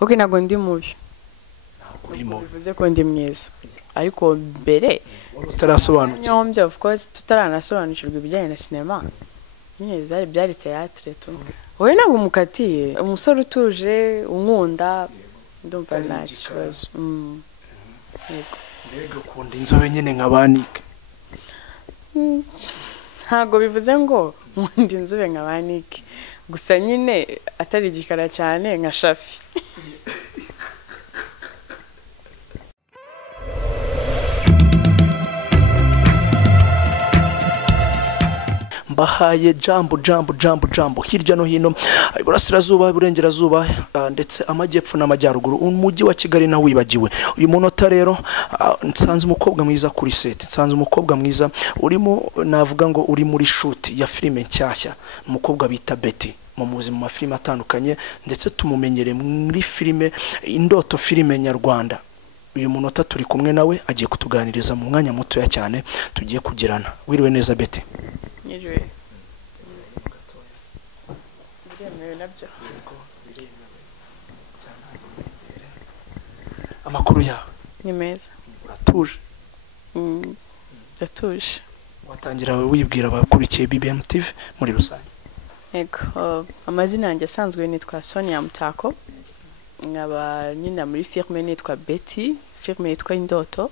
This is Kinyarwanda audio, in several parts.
Okay, ntabwo ndi mubi. urimo Bivuze ko ndi mwiza. Ariko mbere utarasobanukirwa nyombye of course tutaranasobanukirwa ibijyanye na cinema. Nyine byari théâtre tu. Wowe ntabwo mukatiye umusore utuje unkunda ndumva nta kibazo. mbega ukunda inzobe nyine nkabanike Ntabwo bivuze ngo nkunda inzobe nkabanike. Gusa nyine atari igikara cyane nka Shafi. mbahaye jambo hirya no hino iburasirazuba iburengerazuba ndetse amajyepfo n'amajyaruguru umujyi wa Kigali na wibagiwe uyu munota rero nsanze umukobwa mwiza kuri set nsanze umukobwa mwiza urimo navuga ngo uri muri shoot ya filime nshyashya umukobwa bita Betty mu buzima mu mafilime atandukanye ndetse tumumenyere muri filime Indoto filime nyarwanda uyu munota turi kumwe nawe agiye kutuganiriza mu mwanya muto cyane tugiye kugirana wiriwe neza Betty Nijwe. Biremewe nabyo. amakuru yawe Ni meza. uratuje Ndatuje. watangira wibwira abakurikiye BBM TV muri rusange Yego, amazina yanjye asanzwe nitwa Sonia Mutako. Nkaba nyina muri firme nitwa Betty, firme yitwa Indoto.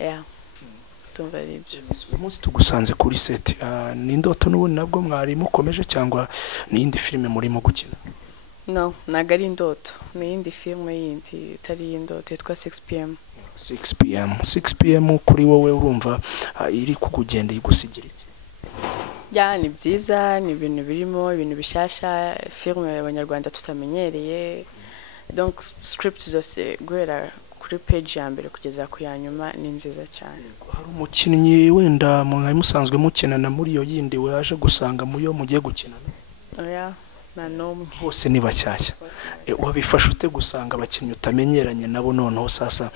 Yeah. Tumva ibyo. umunsi tugusanze kuri set ni Indoto n'ubu nabwo mwari mukomeje cyangwa ni indi filime murimo gukina No, ntago ari Indoto. Ni indi filme yindi itari Indoto yitwa 6pm. 6pm kuri wowe urumva iri kukugenda igusigira iki Ya ni byiza ni ibintu birimo ibintu bishasha filme y'abanyarwanda tutamenyereye. Donc script zose guhera kuri page ya mbere kugeza ku ya nyuma ni nziza cyane. hari umukinnyi wenda musanzwe mukinana muri iyo yindi waje gusanga muyo mugiye gukinana Oya na nomwe bose ni bashyashya wabifasha ute gusanga abakinnyi utamenyeranye nabo noneho sasa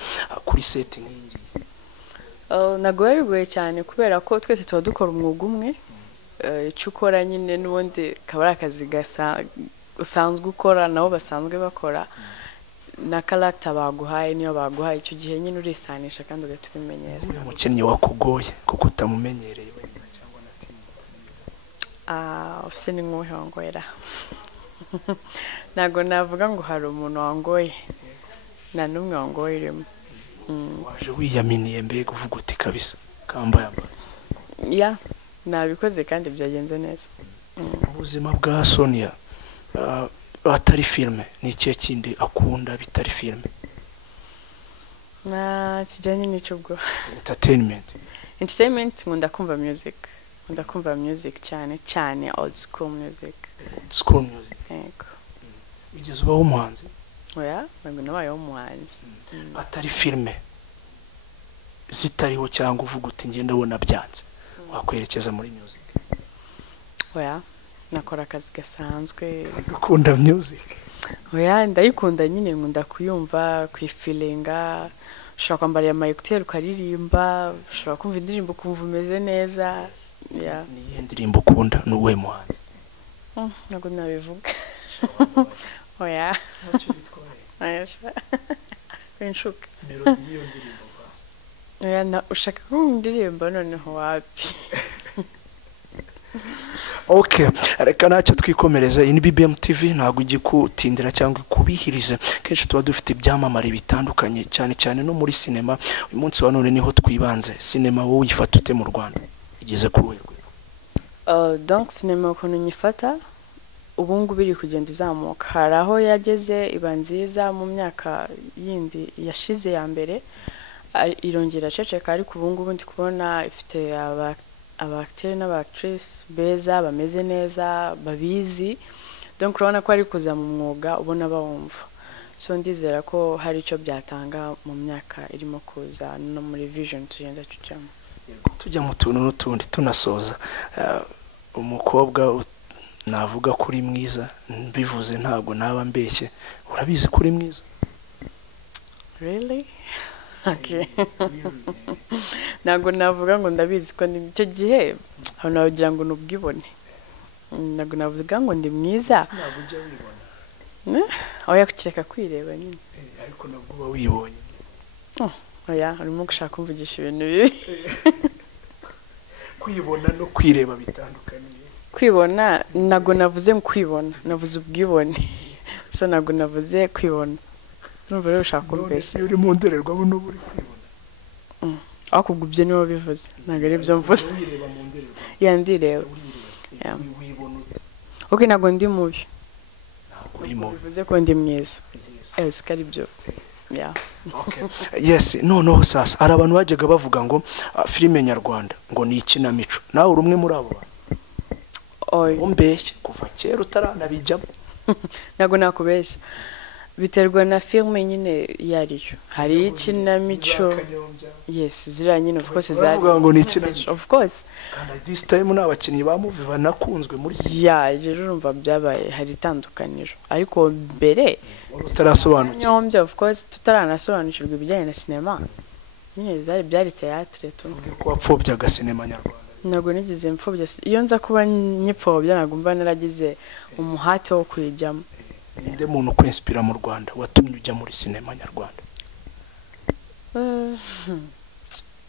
kuri set nk'iyi nagoye bigoye cyane kubera ko twese tuba dukora umwuga umwe icyo ukora nyine n'ubundi kaba ari akazi usanzwe ukora nabo basanzwe bakora na character baguhaye niyo baguhaye icyo gihe nyine urisanisha kandi ugatubimenyera umukinnyi wakugoye kuko utamumenyereye wenyine cyangwa na team ofise ni nk'uhongwera ntago navuga ngo hari umuntu wangoye nta n'umwe wangoye irimo waje wiyaminiye mbega uvuga uti kabisa kambaye ya nabikoze kandi byagenze neza ubuzima bwa Sonia atari filme ni ikihe kindi akunda bitari filme kijyanye n'icyo ubwo entertainment nkunda kumva music cyane old school music yego wigeze ubaho umuhanzi oya ntabwo nabayeho umuhanzi atari filme zitariho cyangwa uvuga uti ngenda ubona byanze wakwerekeza muri music oya nakora akazi gasanzwe ukunda music oya ndayikunda nyine nkunda kuyumva kwifilinga ushobora kwambara ama écouteurs ukaririmba ushobora kumva indirimbo kumva umeze neza ya ni indirimbo ukunda n'uwe muhanzi ntabwo nabivuga oya inshuka melody y'iyo ndirimbo oya ushaka kumva indirimbo noneho wapi Okay, reka nacyo twikomereza iyi ni BBM TV ntabwo igikutindira cyangwa kubihirize kenshi tuba dufite ibyamamare bitandukanye cyane no muri cinema uyu munsi wa none niho twibanze cinema wowe uyifata ute mu Rwanda igeze ku rwego donc cinema ukuntu nyifata ubu ngubu biri kugenda izamuka hari aho yageze iba nziza mu myaka yindi yashize ya mbere irongera ceceka ariko ubu ngubu ndi kubona ifite abacteurs n'abactrices beza bameze neza babizi donc urabona ko ari kuza mu mwuga ubona bawumva so ndizera ko hari icyo byatanga mu myaka irimo kuza no muri vision tugenda tujyamo tujya mu tuntu n'utundi tunasoza umukobwa navuga kuri mwiza bivuze ntabwo naba mbeshye urabizi kuri mwiza really okay ntabwo navuga ngo ndabizi ko icyo gihe abantu bagira ngo nubwibone ntabwo navuga ngo ndi mwiza oya kukireka kwireba nyine ariko nabwo uba wibonye oya urimo gushaka kumvugisha ibintu bibi kwibona no kwireba bitandukanye kwibona nago navuze kwibona navuze ubwibone so nago navuze kwibona numva rero ushaka kumbesha iyo uri mu ndorerwamo n'ubu uri kwibona aho kubwibye niwo bivuze ntago ari byo mvuze wireba mu ndorerwamo yandireba wibona okay nago ndi mubi urimo bivuze ko ndi mwiza sikari byo okay yes noneho sasa hari abantu bajyaga bavuga ngo filime nyarwanda ngo ni ikinamico nawe uri umwe muri abo bantu umbeshye kuva kera utaranabijyamo nago nakubeshya biterwa na filime nyine yariyo hari ikinamico yes zira nyine of course zari ngo ni ikinamico of course kandi this time n'abakinnyi ba movie banakunzwe muri rero urumva byabaye hari itandukaniro ariko mbere utarasobanukirwa of course tutaranasobanukirwa ibijyanye na sinema nyine byari théâtre ko wapfobyaga sinema nyarwanda nago nigize mfobya iyo nza kuba nyipfobya nagumva naragize umuhate wo kwijyamo ninde muntu kwinspira mu Rwanda watumye ujya muri sinema nyarwanda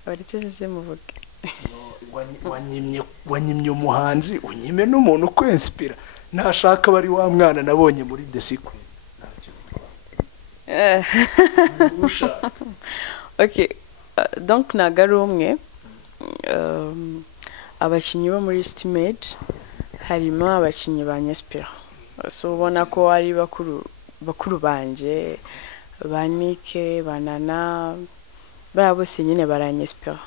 baretse se muvuge wanyimye umuhanzi unyime n'umuntu kwinspira ntashaka bari wa mwana nabonye muri The Secret okay donc nagari umwe abakinnyi bo muri Estimate harimo abakinnyi ba Nyespera so ubona ko ari bakuru banje banike banana bose nyine baranyespera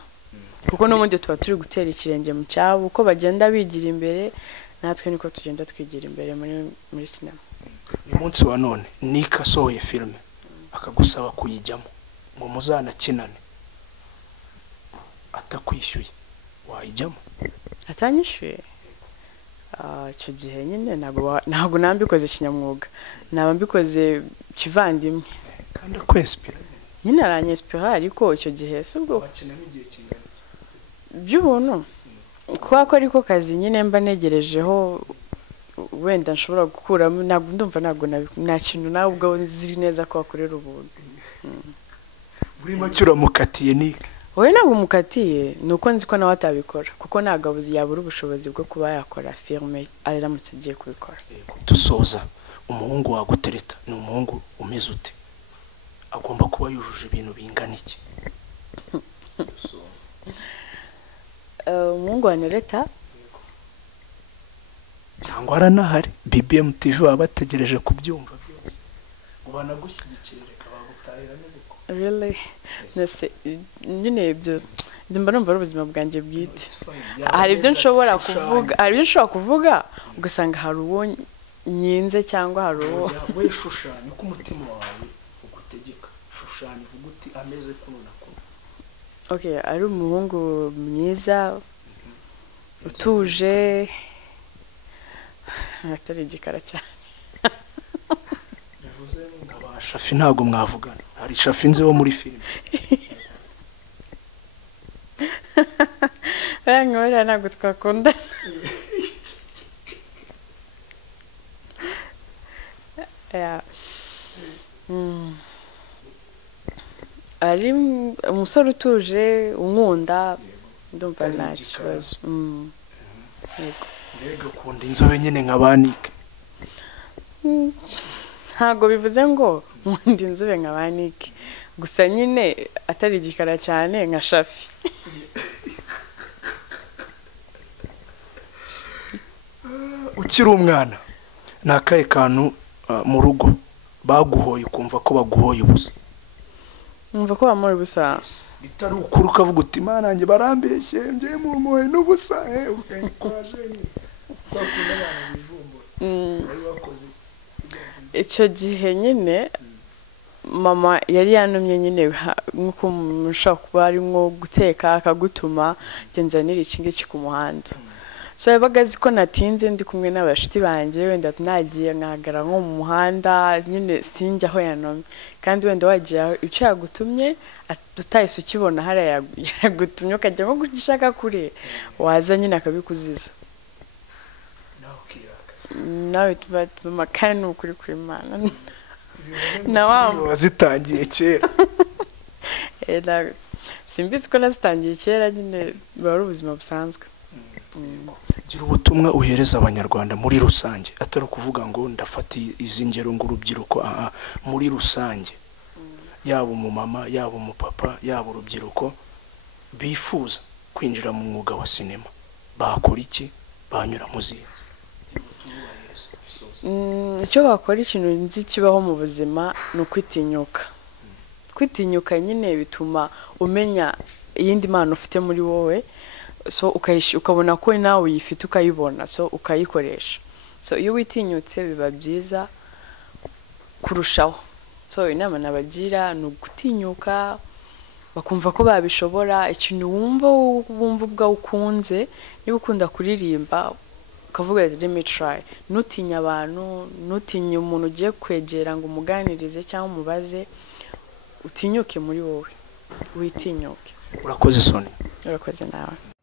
kuko n'ubundi tuba turi gutera ikirenge mu cyabo uko bagenda bigira imbere natwe niko tugenda twigira imbere muri sinema uyu munsi wa none Nick asohoye filime akagusaba kuyijyamo ngo muzanakinane atakwishyuye wayijyamo atanyishyuye icyo gihe nyine ntabwo nambikoze kinyamwuga naba mbikoze kivandimwe kandi akwinspira nyine aranyespira ariko icyo gihe si ubwo bakinamo igihe kingana by'ubuntu kuba ko ariko kazi nyine mba negerejeho wenda nshobora gukuramo ntabwo nta kintu nawe ubwo ziri neza ko wakorera ubuntu buri make uramukatiye Nick wowe ntabwo umukatiye ni uko nzi ko nawe atabikora kuko ntabwo yabura ubushobozi bwo kuba yakora filime aramutse agiye kubikora dusoza umuhungu wagutereta ni umuhungu umeze ute agomba kuba yujuje ibintu bingana iki umuhungu wa nereta cyangwa aranahari BBM TV baba bategereje kubyumva byose ngo banagushyigikire reka bagutahira n'ubuko really nese nyine ibyo ndumva numva ari ubuzima bwanjye bwite hari ibyo nshobora kuvuga ugasanga hari uwo nyinze cyangwa hari uwo we shushanya ko umutima wawe ugutegeka shushanya uvuga uti ameze kuno na kuno okay ari umuhungu mwiza utuje atari igikara cyane bivuze nk'abashafi ntago mwavugana hari shafi nze wo muri filime bangora ntabwo twakunda ari umusore utuje unkunda ndumva nta kibazo mbega ukunda inzobe nyine nka banike ntabwo bivuze ngo nkunda inzobe nka banike gusa nyine atari igikara cyane nka shafi ukiri umwana ni akahe kantu mu rugo baguhoye ukumva ko baguhoye ubusa numva ko bamuhoye ubusa bitari ukuri ukavuga uti mana nanjye barambeshye njye mumuhoye n'ubusa ukwaje twakunda abantu bivumbura icyo gihe nyine mama yari yanumye nyine nk'uko ushobora kuba ari nko guteka akagutuma genzanira iki ngiki ku muhanda so yabaga azi ko natinze ndi kumwe n'abashuti banjye wenda nagiye nkahagara nko mu muhanda nyine sinjya aho yanomye kandi wenda wagiye icyo yagutumye utahise ukibona hariya yagutumye ukajya nko gushaka kure waza nyine akabikuziza nawe tuba kandi ni ukuri kw'Imana na wazitangiye kera simbizi ko nazitangiye kera nyine biba ari ubuzima busanzwe. gira ubutumwa uhereza abanyarwanda muri rusange atari kuvuga ngo ndafata izi ngero ngo urubyiruko muri rusange yaba umumama yaba umupapa yaba urubyiruko bifuza kwinjira mu mwuga wa sinema bakora iki banyura mu zinzi icyo bakora ikintu nzi kibaho mu buzima ni kwitinyuka nyine bituma umenya iyindi mpano ufite muri wowe so ukabona ko nawe uyifite ukayibona so ukayikoresha so iyo witinyutse biba byiza kurushaho so inama nabagira ni ugutinyuka bakumva ko babishobora ikintu wumva ubwa ukunze niba ukunda kuririmba ukavuga let me try nutinya abantu nutinye umuntu ugiye kwegera ngo umuganirize cyangwa umubaze utinyuke muri wowe witinyuke. Urakoze Soni. Urakoze nawe.